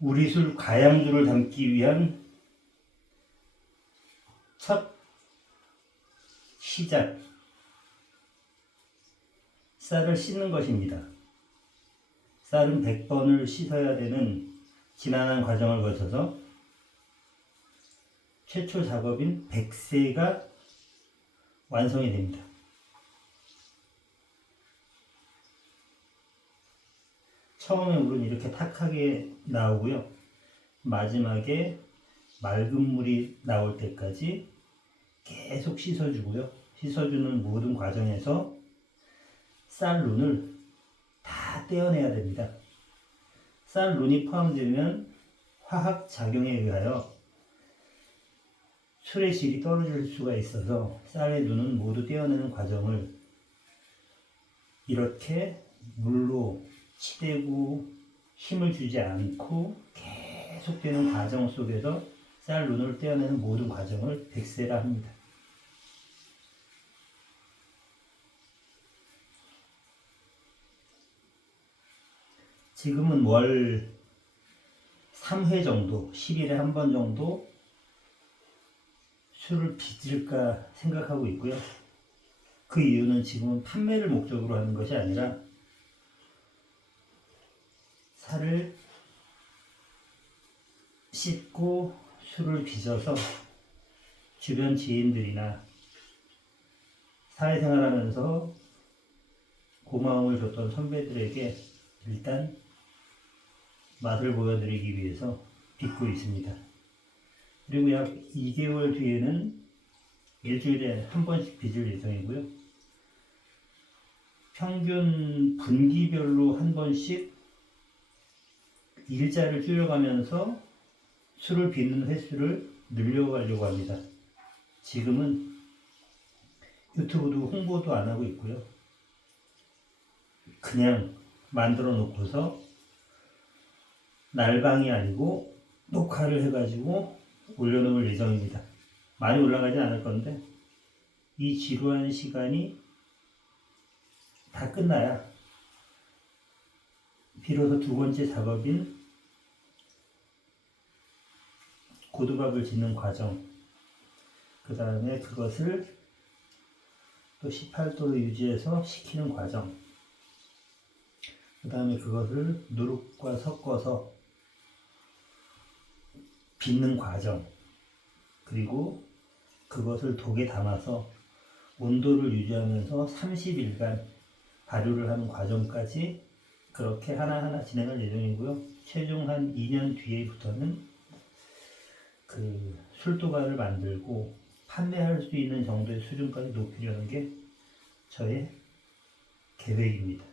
우리술 가양주를 담기 위한 첫 시작, 쌀을 씻는 것입니다. 쌀은 100번을 씻어야 되는 지난한 과정을 거쳐서 최초 작업인 백세가 완성이 됩니다. 처음에 물은 이렇게 탁하게 나오고요. 마지막에 맑은 물이 나올 때까지 계속 씻어주고요. 씻어주는 모든 과정에서 쌀룬을 다 떼어내야 됩니다. 쌀룬이 포함되면 화학작용에 의하여 술의 질이 떨어질 수가 있어서 쌀의 눈은 모두 떼어내는 과정을 이렇게 물로 치대고 힘을 주지 않고 계속되는 과정 속에서 쌀 눈을 떼어내는 모든 과정을 백세라 합니다. 지금은 월 3회 정도, 10일에 한 번 정도 술을 빚을까 생각하고 있고요. 그 이유는 지금은 판매를 목적으로 하는 것이 아니라 살을 씻고 술을 빚어서 주변 지인들이나 사회생활하면서 고마움을 줬던 선배들에게 일단 맛을 보여드리기 위해서 빚고 있습니다. 그리고 약 2개월 뒤에는 일주일에 한 번씩 빚을 예정이고요. 평균 분기별로 한 번씩 일자를 줄여가면서 술을 빚는 횟수를 늘려가려고 합니다. 지금은 유튜브도 홍보도 안 하고 있고요. 그냥 만들어 놓고서 날방이 아니고 녹화를 해가지고 올려놓을 예정입니다. 많이 올라가지 않을 건데 이 지루한 시간이 다 끝나야 비로소 두 번째 작업인 고두밥을 짓는 과정, 그 다음에 그것을 또 18도로 유지해서 식히는 과정, 그 다음에 그것을 누룩과 섞어서 빚는 과정, 그리고 그것을 독에 담아서 온도를 유지하면서 30일간 발효를 하는 과정까지 그렇게 하나하나 진행할 예정이고요. 최종 한 2년 뒤에부터는 그 술도가를 만들고 판매할 수 있는 정도의 수준까지 높이려는 게 저의 계획입니다.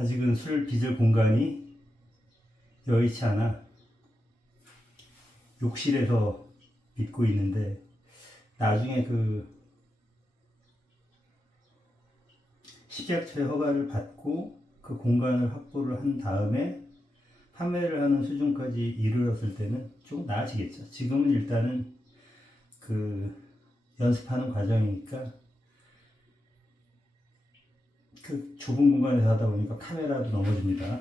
아직은 술 빚을 공간이 여의치 않아 욕실에서 빚고 있는데, 나중에 그 식약처의 허가를 받고 그 공간을 확보를 한 다음에 판매를 하는 수준까지 이르렀을 때는 좀 나아지겠죠. 지금은 일단은 그 연습하는 과정이니까, 그 좁은 공간에서 하다 보니까 카메라도 넘어집니다.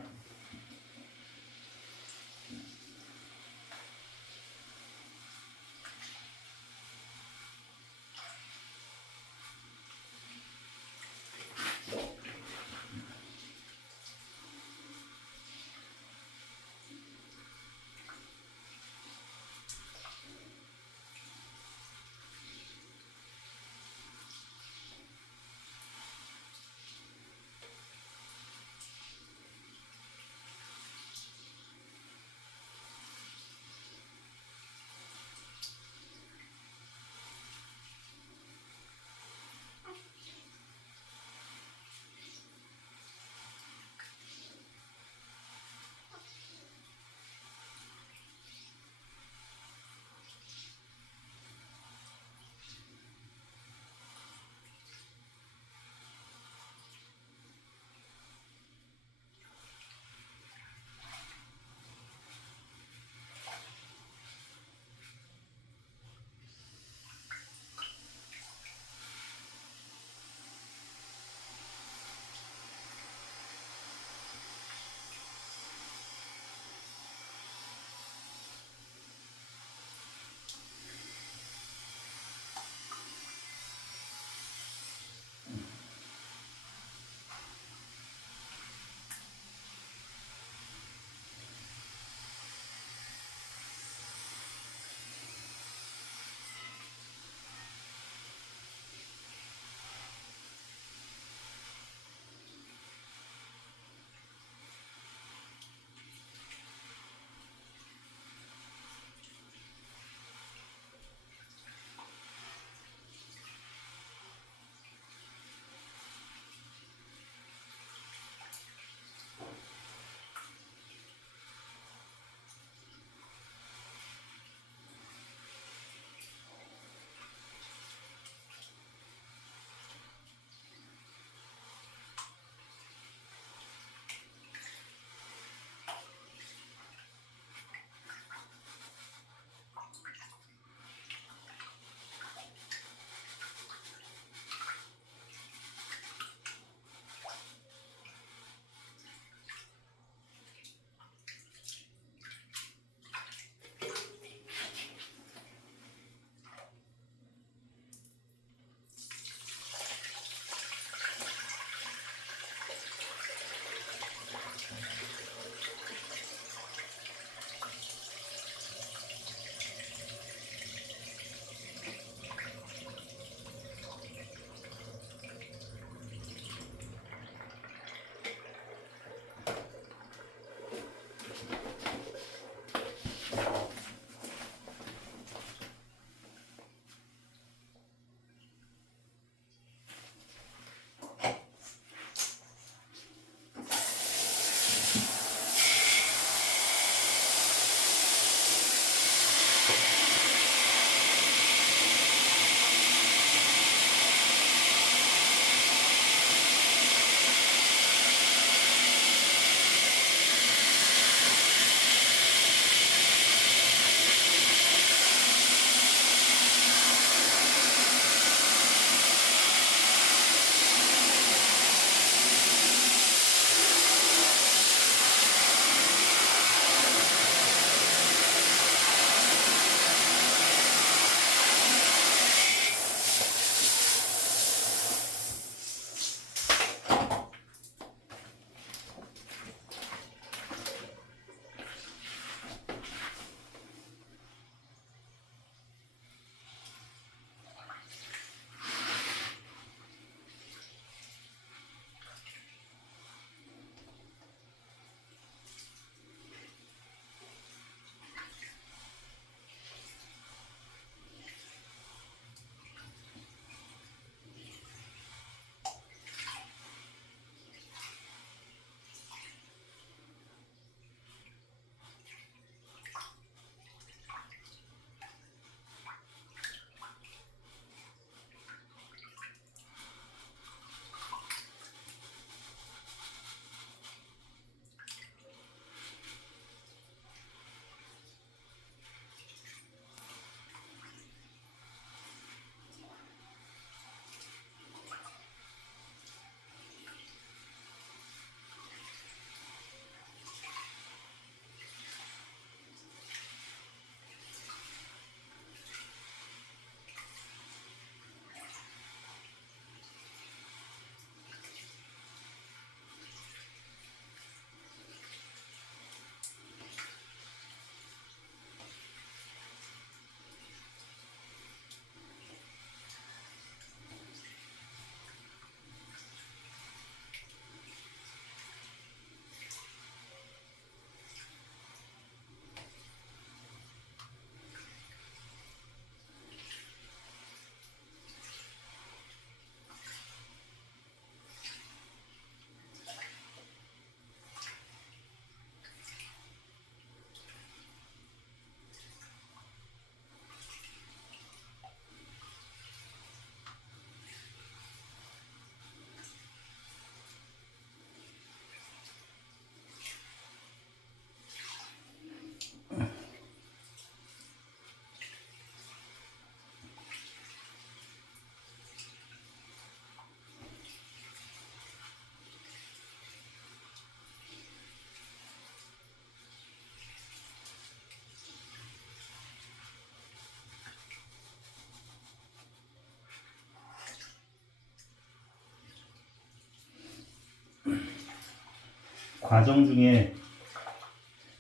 과정 중에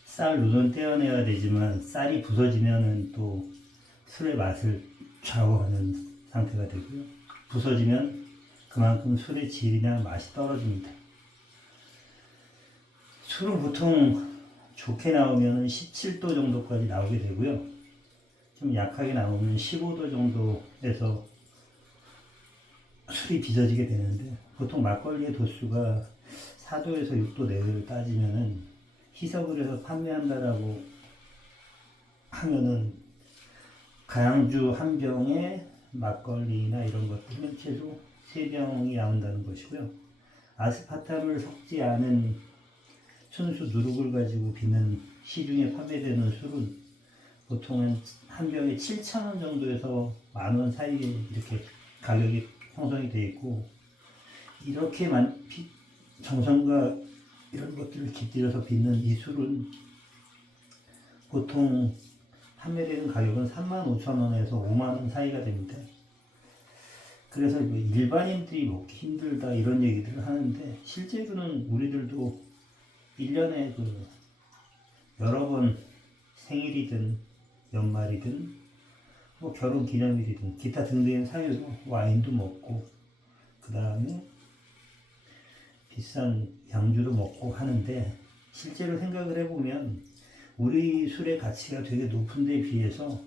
쌀 눈은 떼어내야 되지만 쌀이 부서지면은 또 술의 맛을 좌우하는 상태가 되고요. 부서지면 그만큼 술의 질이나 맛이 떨어집니다. 술은 보통 좋게 나오면 17도 정도까지 나오게 되고요. 좀 약하게 나오면 15도 정도에서 술이 빚어지게 되는데, 보통 막걸리의 도수가 4도에서 6도 내외를 따지면은 희석을 해서 판매한다라고 하면은 가양주 한 병에 막걸리나 이런 것들은 최소 3병이 나온다는 것이고요. 아스파탐을 섞지 않은 순수 누룩을 가지고 빚는 시중에 판매되는 술은 보통은 한 병에 7,000원 정도에서 10,000원 사이에 이렇게 가격이 형성이 되어 있고, 이렇게 정성과 이런 것들을 깃들여서 빚는 이 술은 보통 판매되는 가격은 35,000원에서 50,000원 사이가 됩니다. 그래서 일반인들이 먹기 힘들다 이런 얘기들을 하는데, 실제로는 우리들도 1년에 여러 번 생일이든 연말이든 뭐 결혼 기념일이든 기타 등등의 사유로 와인도 먹고, 그 다음에 비싼 양주도 먹고 하는데, 실제로 생각을 해보면 우리 술의 가치가 되게 높은 데에 비해서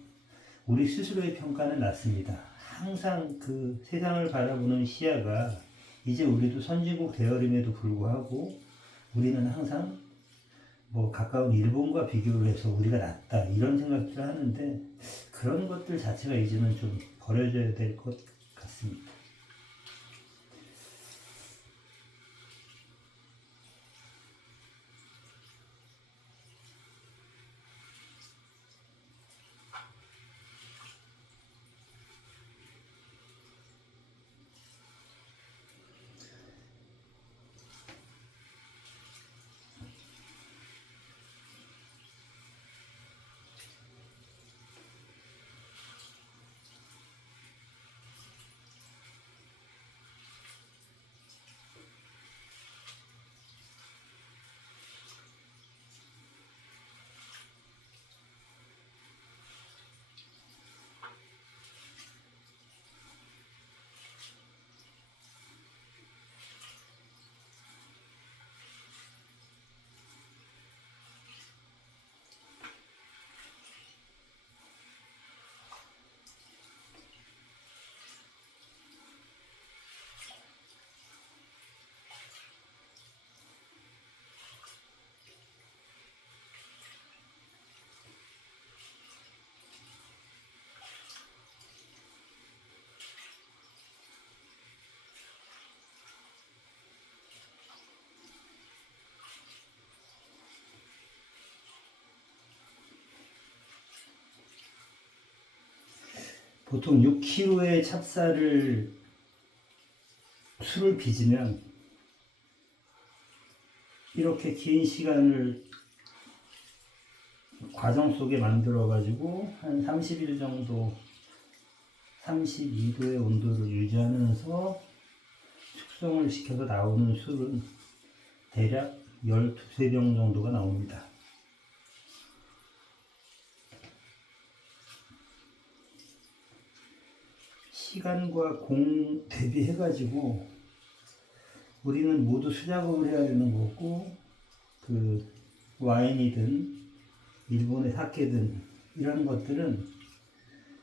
우리 스스로의 평가는 낮습니다. 항상 그 세상을 바라보는 시야가, 이제 우리도 선진국 되어림에도 불구하고 우리는 항상 뭐 가까운 일본과 비교를 해서 우리가 낫다 이런 생각들을 하는데, 그런 것들 자체가 이제는 좀 버려져야 될 것 같습니다. 보통 6kg의 술을 빚으면 이렇게 긴 시간을 과정 속에 만들어 가지고 한 30일 정도 32도의 온도를 유지하면서 숙성을 시켜서 나오는 술은 대략 12~13병 정도가 나옵니다. 시간과 공 대비해 가지고 우리는 모두 수작업을 해야 되는 거고, 그 와인이든 일본의 사케든 이런 것들은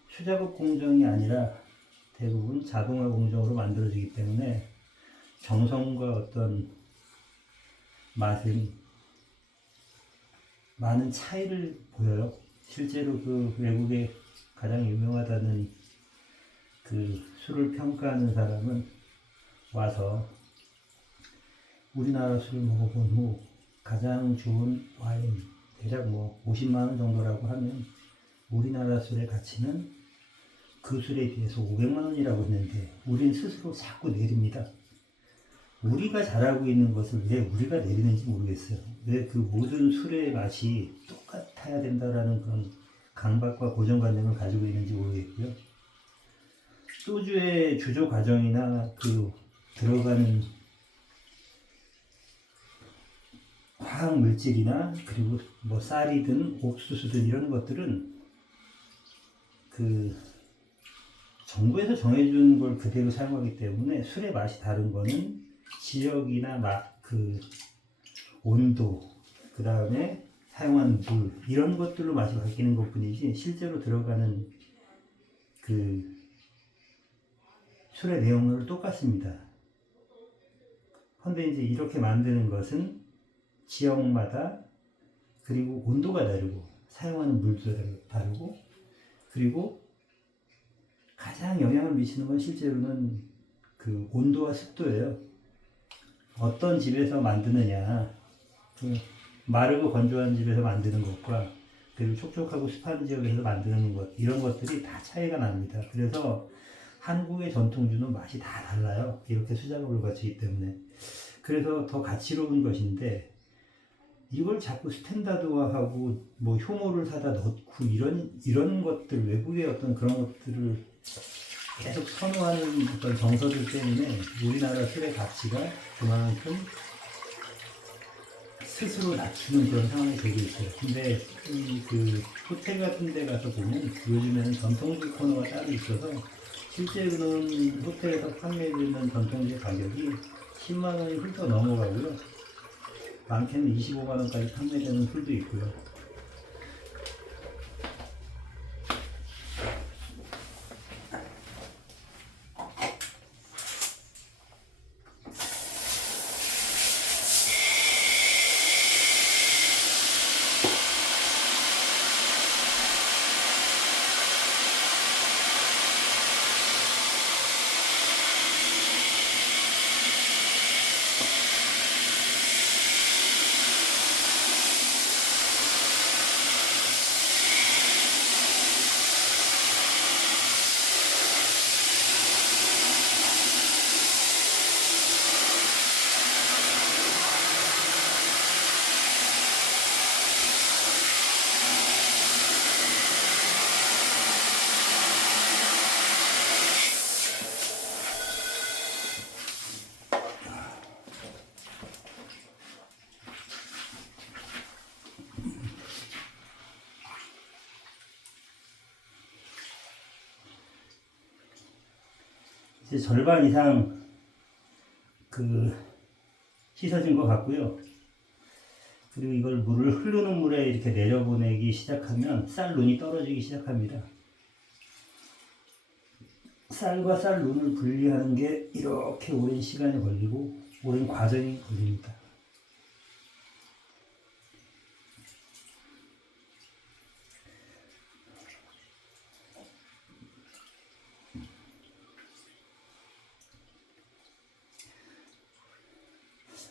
수작업 공정이 아니라 대부분 자동화 공정으로 만들어지기 때문에 정성과 어떤 맛은 많은 차이를 보여요. 실제로 그 외국에 가장 유명하다는 그 술을 평가하는 사람은 와서 우리나라 술을 먹어본 후 가장 좋은 와인, 대략 뭐 50만원 정도라고 하면 우리나라 술의 가치는 그 술에 비해서 500만원이라고 했는데, 우린 스스로 자꾸 내립니다. 우리가 잘하고 있는 것을 왜 우리가 내리는지 모르겠어요. 왜 그 모든 술의 맛이 똑같아야 된다라는 그런 강박과 고정관념을 가지고 있는지 모르겠고요. 소주의 주조 과정이나 그 들어가는 화학 물질이나 그리고 뭐 쌀이든 옥수수든 이런 것들은 그 정부에서 정해준 걸 그대로 사용하기 때문에 술의 맛이 다른 거는 지역이나 그 온도, 그 다음에 사용한 물 이런 것들로 맛이 바뀌는 것뿐이지 실제로 들어가는 그 술의 내용은 똑같습니다. 그런데 이제 이렇게 만드는 것은 지역마다 그리고 온도가 다르고 사용하는 물도 다르고 그리고 가장 영향을 미치는 건 실제로는 그 온도와 습도예요. 어떤 집에서 만드느냐, 그 마르고 건조한 집에서 만드는 것과 그리고 촉촉하고 습한 지역에서 만드는 것 이런 것들이 다 차이가 납니다. 그래서 한국의 전통주는 맛이 다 달라요. 이렇게 수작업을 거치기 때문에. 그래서 더 가치로운 것인데 이걸 자꾸 스탠다드화하고 뭐 효모를 사다 넣고 이런 것들 외국의 어떤 그런 것들을 계속 선호하는 어떤 정서들 때문에 우리나라 술의 가치가 그만큼 스스로 낮추는 그런 상황이 되고 있어요. 근데 그 호텔 같은 데 가서 보면 요즘에는 전통주 코너가 따로 있어서 실제로는 호텔에서 판매되는 전통주 가격이 10만 원이 훌쩍 넘어가고요. 많게는 25만 원까지 판매되는 술도 있고요. 이제 절반 이상 그 씻어진 것 같고요. 그리고 이걸 물을 흐르는 물에 이렇게 내려보내기 시작하면 쌀 눈이 떨어지기 시작합니다. 쌀과 쌀 눈을 분리하는 게 이렇게 오랜 시간이 걸리고 오랜 과정이 걸립니다.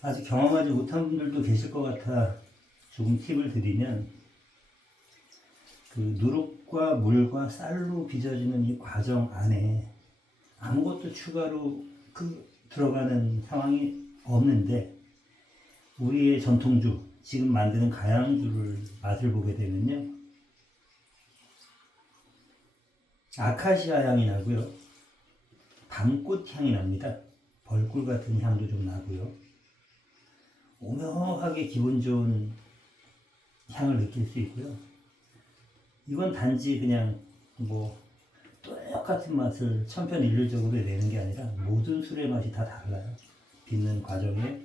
아직 경험하지 못한 분들도 계실 것 같아 조금 팁을 드리면 그 누룩과 물과 쌀로 빚어지는 이 과정 안에 아무것도 추가로 들어가는 상황이 없는데 우리의 전통주 지금 만드는 가양주를 맛을 보게 되면요 아카시아 향이 나고요 밤꽃 향이 납니다. 벌꿀 같은 향도 좀 나고요 오묘하게 기분 좋은 향을 느낄 수 있고요. 이건 단지 그냥 뭐 똑같은 맛을 천편일률적으로 내는 게 아니라 모든 술의 맛이 다 달라요. 빚는 과정에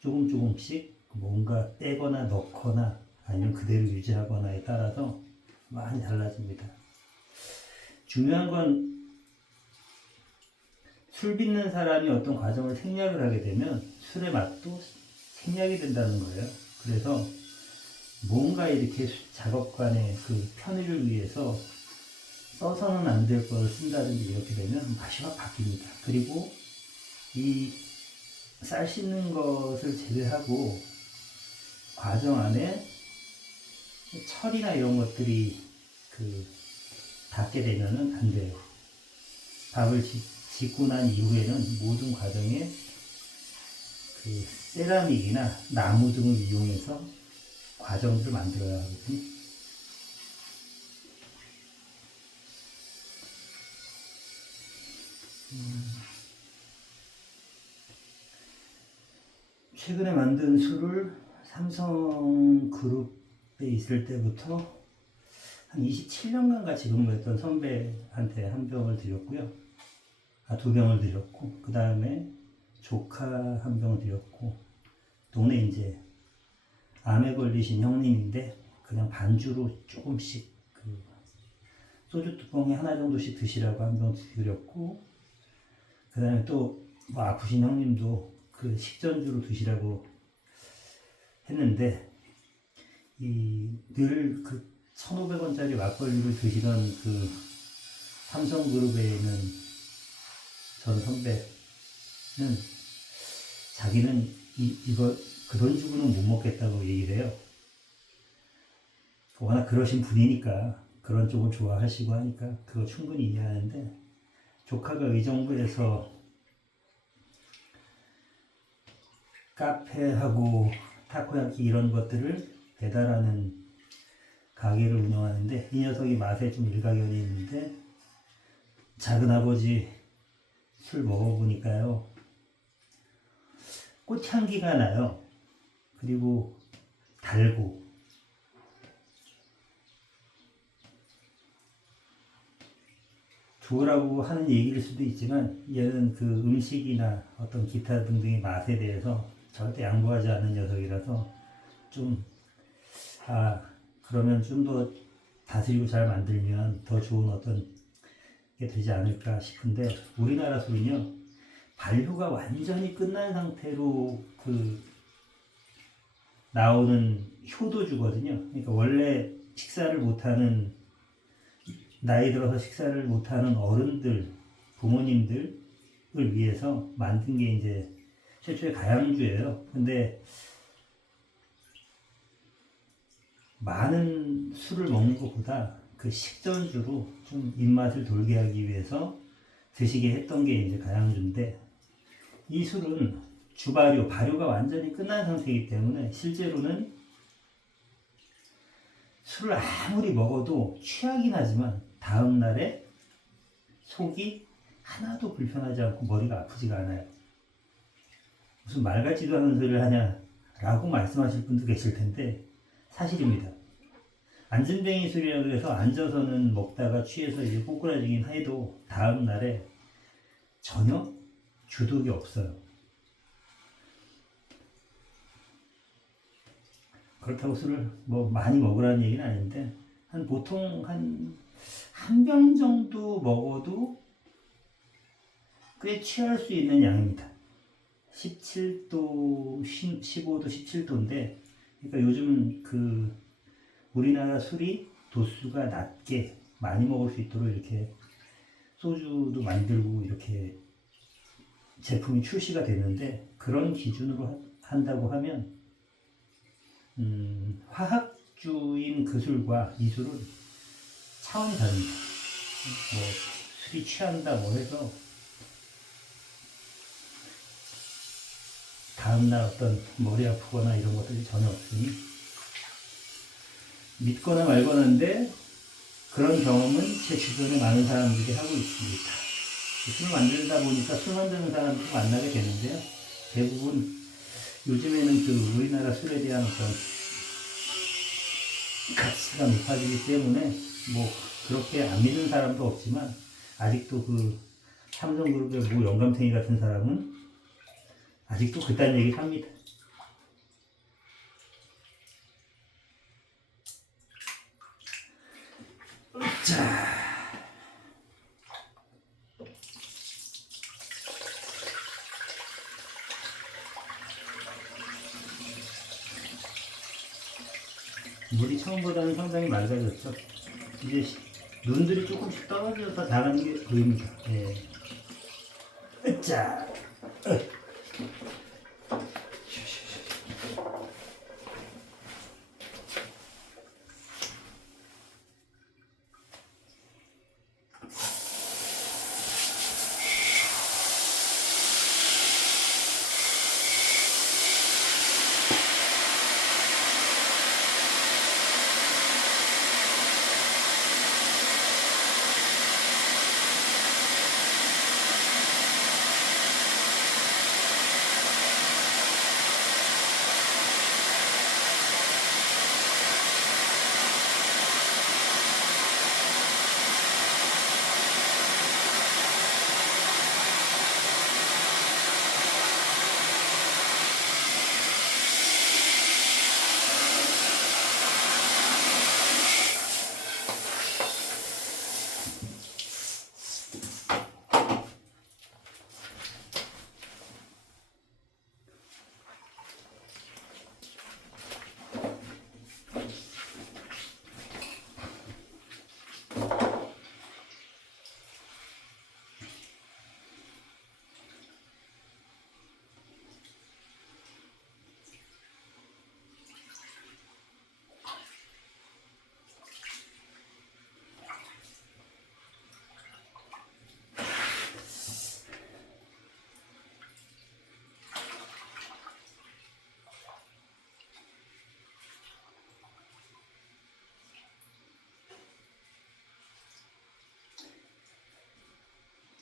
조금씩 뭔가 떼거나 넣거나 아니면 그대로 유지하거나에 따라서 많이 달라집니다. 중요한 건 술 빚는 사람이 어떤 과정을 생략을 하게 되면 술의 맛도 생략이 된다는 거예요. 그래서 뭔가 이렇게 작업관의 그 편의를 위해서 써서는 안 될 걸 쓴다든지 이렇게 되면 맛이 확 바뀝니다. 그리고 이 쌀 씻는 것을 제외하고 과정 안에 철이나 이런 것들이 닿게 되면은 안 돼요. 밥을 짓고 난 이후에는 모든 과정에 세라믹이나 나무 등을 이용해서 과정들을 만들어야 하거든요. 최근에 만든 술을 삼성그룹에 있을 때부터 한 27년간 같이 근무했던 선배한테 한 병을 드렸고요. 두 병을 드렸고, 그 다음에 조카 한 병을 드렸고, 동네 이제 암에 걸리신 형님인데 그냥 반주로 조금씩 그 소주 뚜껑에 하나 정도씩 드시라고 한 병 드렸고, 그 다음에 또 뭐 아프신 형님도 그 식전주로 드시라고 했는데, 늘 그 1,500원짜리 막걸리를 드시던 그 삼성그룹에 있는 전 선배는 자기는 이거 그 돈 주고는 못 먹겠다고 얘기를 해요. 워낙 그러신 분이니까 그런 쪽을 좋아하시고 하니까 그거 충분히 이해하는데, 조카가 의정부에서 카페하고 타코야키 이런 것들을 배달하는 가게를 운영하는데, 이 녀석이 맛에 좀 일가견이 있는데, 작은아버지 술 먹어보니까요, 꽃향기가 나요. 그리고 달고, 좋으라고 하는 얘기일 수도 있지만, 얘는 그 음식이나 어떤 기타 등등의 맛에 대해서 절대 양보하지 않는 녀석이라서 좀 그러면 좀 더 다스리고 잘 만들면 더 좋은 어떤 게 되지 않을까 싶은데, 우리나라 술은요, 발효가 완전히 끝난 상태로 그 나오는 효도주거든요. 그러니까 원래 식사를 못하는, 나이 들어서 식사를 못하는 어른들, 부모님들을 위해서 만든 게 이제 최초의 가양주예요. 근데 많은 술을 먹는 것보다 그 식전주로 좀 입맛을 돌게 하기 위해서 드시게 했던 게 이제 가양주인데, 이 술은 주발효, 발효가 완전히 끝난 상태이기 때문에 실제로는 술을 아무리 먹어도 취하긴 하지만 다음날에 속이 하나도 불편하지 않고 머리가 아프지가 않아요. 무슨 말 같지도 않은 소리를 하냐 라고 말씀하실 분도 계실 텐데 사실입니다. 안진뱅이 술이라고 해서 앉아서는 먹다가 취해서 이제 꼬꾸라지긴 해도 다음날에 전혀 주독이 없어요. 그렇다고 술을 뭐 많이 먹으라는 얘기는 아닌데, 보통 한 병 정도 먹어도 꽤 취할 수 있는 양입니다. 17도, 15도, 17도인데, 그러니까 요즘 그 우리나라 술이 도수가 낮게 많이 먹을 수 있도록 이렇게 소주도 만들고 이렇게 제품이 출시가 되는데, 그런 기준으로 한다고 하면 화학주인 그 술과 이 술은 차원이 다릅니다. 뭐 술이 취한다 뭐 해서 다음날 어떤 머리 아프거나 이런 것들이 전혀 없으니 믿거나 말거나인데, 그런 경험은 제 주변에 많은 사람들이 하고 있습니다. 술을 만들다 보니까 술 만드는 사람도 만나게 되는데요, 대부분 요즘에는 그 우리나라 술에 대한 어떤 가치가 높아지기 때문에 뭐 그렇게 안 믿는 사람도 없지만, 아직도 그 삼성그룹의 모 영감탱이 같은 사람은 아직도 그딴 얘기 합니다. 자, 물이 처음보다는 상당히 맑아졌죠. 이제 눈들이 조금씩 떨어져서 자라는 게 보입니다. 예. 자,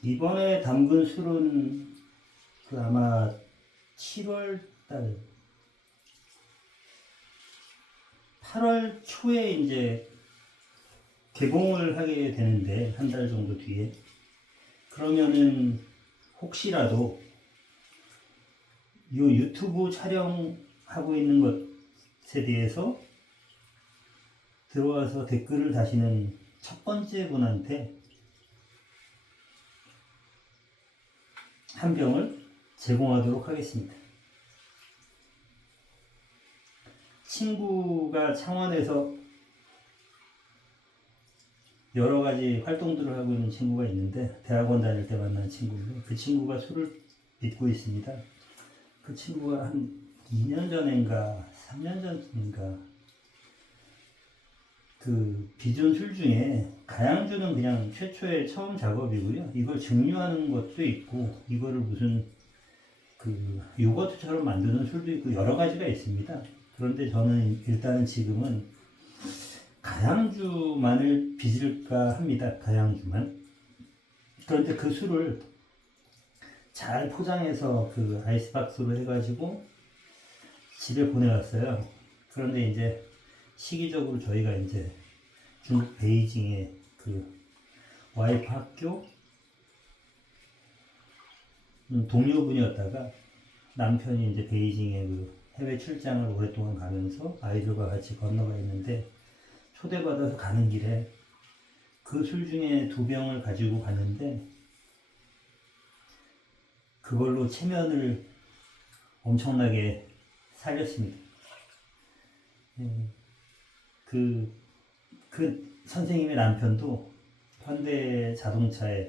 이번에 담근 술은 그 아마 7월 달, 8월 초에 이제 개봉을 하게 되는데, 한 달 정도 뒤에. 그러면은 혹시라도 이 유튜브 촬영하고 있는 것에 대해서 들어와서 댓글을 다시는 첫 번째 분한테 한 병을 제공하도록 하겠습니다. 친구가 창원에서 여러 가지 활동들을 하고 있는 친구가 있는데, 대학원 다닐 때 만난 친구인데, 그 친구가 술을 빚고 있습니다. 그 친구가 한 2년 전인가 3년 전인가 그 빚은 술 중에 가양주는 그냥 최초의 처음 작업이고요. 이걸 증류하는 것도 있고, 이거를 무슨 그 요거트처럼 만드는 술도 있고, 여러 가지가 있습니다. 그런데 저는 일단은 지금은 가양주만을 빚을까 합니다. 가양주만. 그런데 그 술을 잘 포장해서 그 아이스박스로 해가지고 집에 보내왔어요. 그런데 이제 시기적으로 저희가 이제 중국 베이징에 그 와이프 학교 동료분이었다가 남편이 이제 베이징에 그 해외 출장을 오랫동안 가면서 아이들과 같이 건너가 있는데, 초대받아서 가는 길에 그 술 중에 2병을 가지고 갔는데, 그걸로 체면을 엄청나게 살렸습니다. 그 선생님의 남편도 현대 자동차에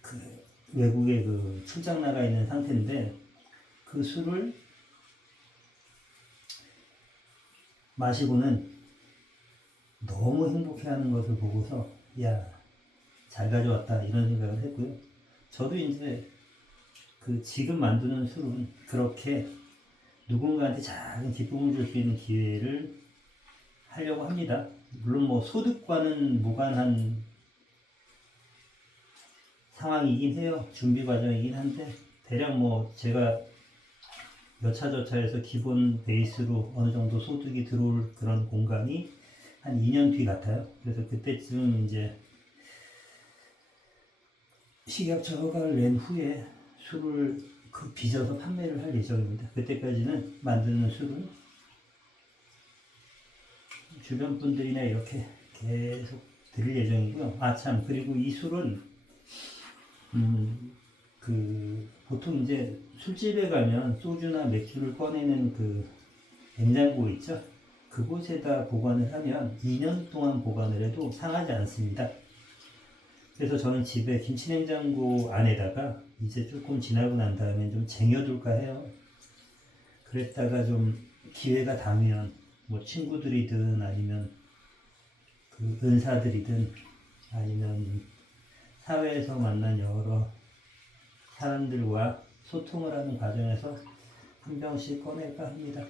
그 외국에 그 출장 나가 있는 상태인데, 그 술을 마시고는 너무 행복해하는 것을 보고서, 야, 잘 가져왔다, 이런 생각을 했고요. 저도 이제 그 지금 만드는 술은 그렇게 누군가한테 작은 기쁨을 줄 수 있는 기회를 하려고 합니다. 물론 뭐 소득과는 무관한 상황이긴 해요. 준비 과정이긴 한데, 대략 뭐 제가 여차저차해서 기본 베이스로 어느 정도 소득이 들어올 그런 공간이 한 2년 뒤 같아요. 그래서 그때쯤 이제 식약처 허가를 낸 후에 술을 그 빚어서 판매를 할 예정입니다. 그때까지는 만드는 술은 주변 분들이나 이렇게 계속 드릴 예정이고요. 아 참, 그리고 이 술은 그 보통 이제 술집에 가면 소주나 맥주를 꺼내는 그 냉장고 있죠? 그곳에다 보관을 하면 2년 동안 보관을 해도 상하지 않습니다. 그래서 저는 집에 김치냉장고 안에다가 이제 조금 지나고 난 다음에 좀 쟁여둘까 해요. 그랬다가 좀 기회가 닿으면 뭐 친구들이든 아니면 그 은사들이든 아니면 사회에서 만난 여러 사람들과 소통을 하는 과정에서 한 병씩 꺼낼까 합니다.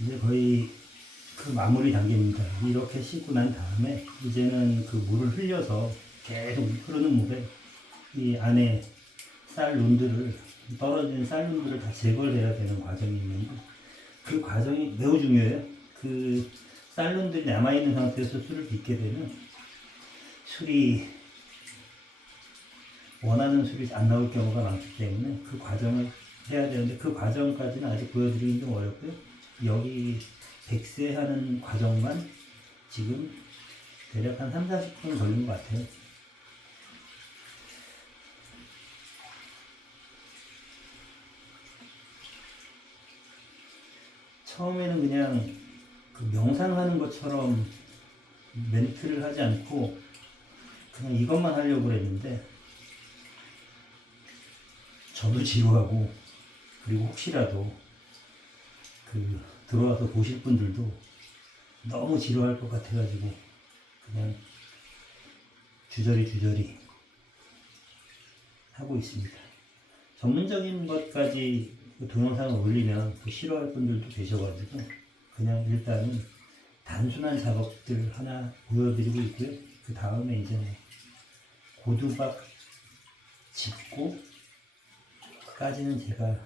이제 거의 그 마무리 단계입니다. 이렇게 씻고 난 다음에 이제는 그 물을 흘려서 계속 흐르는 물에 이 안에 떨어진 쌀눈들을 다 제거를 해야 되는 과정이 있는데, 그 과정이 매우 중요해요. 그 쌀눈들이 남아있는 상태에서 술을 빚게 되면 원하는 술이 안 나올 경우가 많기 때문에 그 과정을 해야 되는데, 그 과정까지는 아직 보여드리긴 좀 어렵고요. 여기 백세하는 과정만 지금 대략 한 3-40분 걸린 것 같아요. 처음에는 그냥 그 명상하는 것처럼 멘트를 하지 않고 그냥 이것만 하려고 그랬는데, 저도 지루하고, 그리고 혹시라도 들어와서 보실 분들도 너무 지루할 것 같아가지고 그냥 주저리 하고 있습니다. 전문적인 것까지 동영상을 올리면 싫어할 분들도 계셔가지고 그냥 일단은 단순한 작업들 하나 보여드리고 있고요. 그 다음에 이제 고두박 짚고 까지는 제가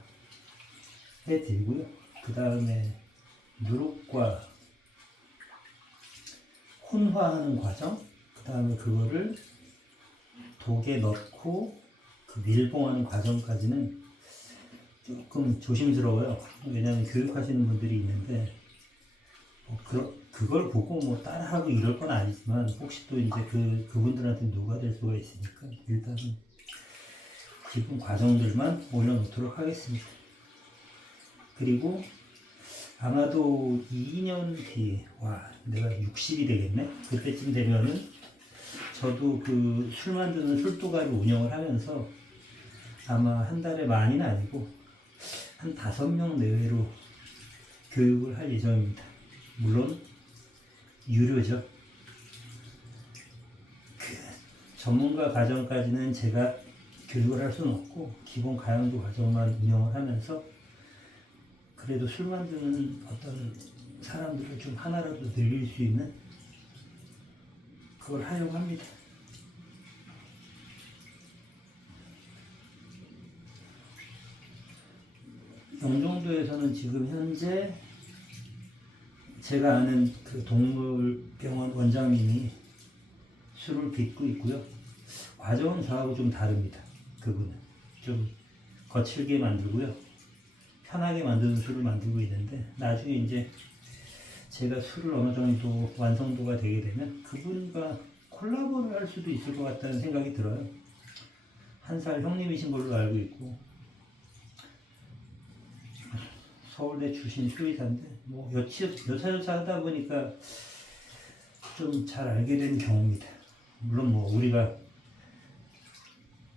해드리고요. 그 다음에 누룩과 혼화하는 과정, 그 다음에 그거를 독에 넣고 그 밀봉하는 과정까지는 조금 조심스러워요. 왜냐하면 교육하시는 분들이 있는데 그걸 보고 뭐 따라하고 이럴 건 아니지만 혹시 또 이제 그분들한테 누가 될 수가 있으니까 일단은 기본 과정들만 올려놓도록 하겠습니다. 그리고 아마도 2년 뒤에, 내가 60이 되겠네? 그때쯤 되면은 저도 그 술 만드는 술도가를 운영을 하면서 아마 한 달에 많이는 아니고 한 5명 내외로 교육을 할 예정입니다. 물론 유료죠. 그 전문가 과정까지는 제가 교육을 할 수는 없고 기본 가양도 과정만 운영을 하면서 그래도 술 만드는 어떤 사람들을 좀 하나라도 늘릴 수 있는 그걸 하려고 합니다. 영종도에서는 지금 현재 제가 아는 그 동물병원 원장님이 술을 빚고 있고요. 과정은 저하고 좀 다릅니다. 그분은 좀 거칠게 만들고요. 편하게 만드는 술을 만들고 있는데, 나중에 이제 제가 술을 어느 정도 완성도가 되게 되면 그분과 콜라보를 할 수도 있을 것 같다는 생각이 들어요. 한 살 형님이신 걸로 알고 있고 서울대 출신 수의사인데 뭐 여차저차 하다 보니까 좀 잘 알게 된 경우입니다. 물론 뭐 우리가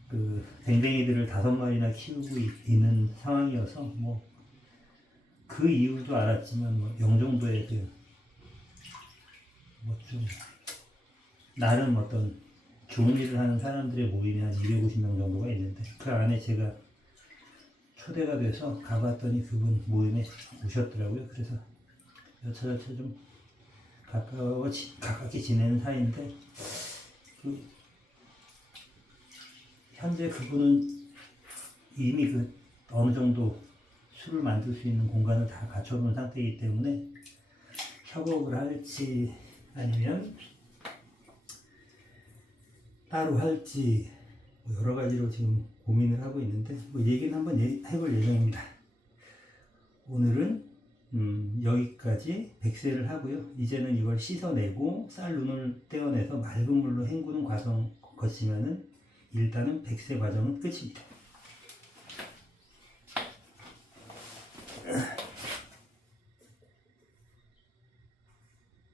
그 댕댕이들을 5마리나 키우고 있는 상황이어서 뭐 그 이유도 알았지만 뭐 영종도에 뭐 좀 나름 어떤 좋은 일을 하는 사람들의 모임이 한 250명 정도가 있는데 그 안에 제가 초대가 돼서 가봤더니 그분 모임에 오셨더라고요. 그래서 여차저차 좀 가깝게 지내는 사이인데 현재 그분은 이미 어느 정도 술을 만들 수 있는 공간을 다 갖춰놓은 상태이기 때문에 협업을 할지 아니면 따로 할지 뭐 여러 가지로 지금 고민을 하고 있는데 뭐 얘기는 한번 해볼 예정입니다. 오늘은 여기까지 백세를 하고요. 이제는 이걸 씻어내고 쌀 눈을 떼어내서 맑은 물로 헹구는 과정 거치면은 일단은 백세 과정은 끝입니다.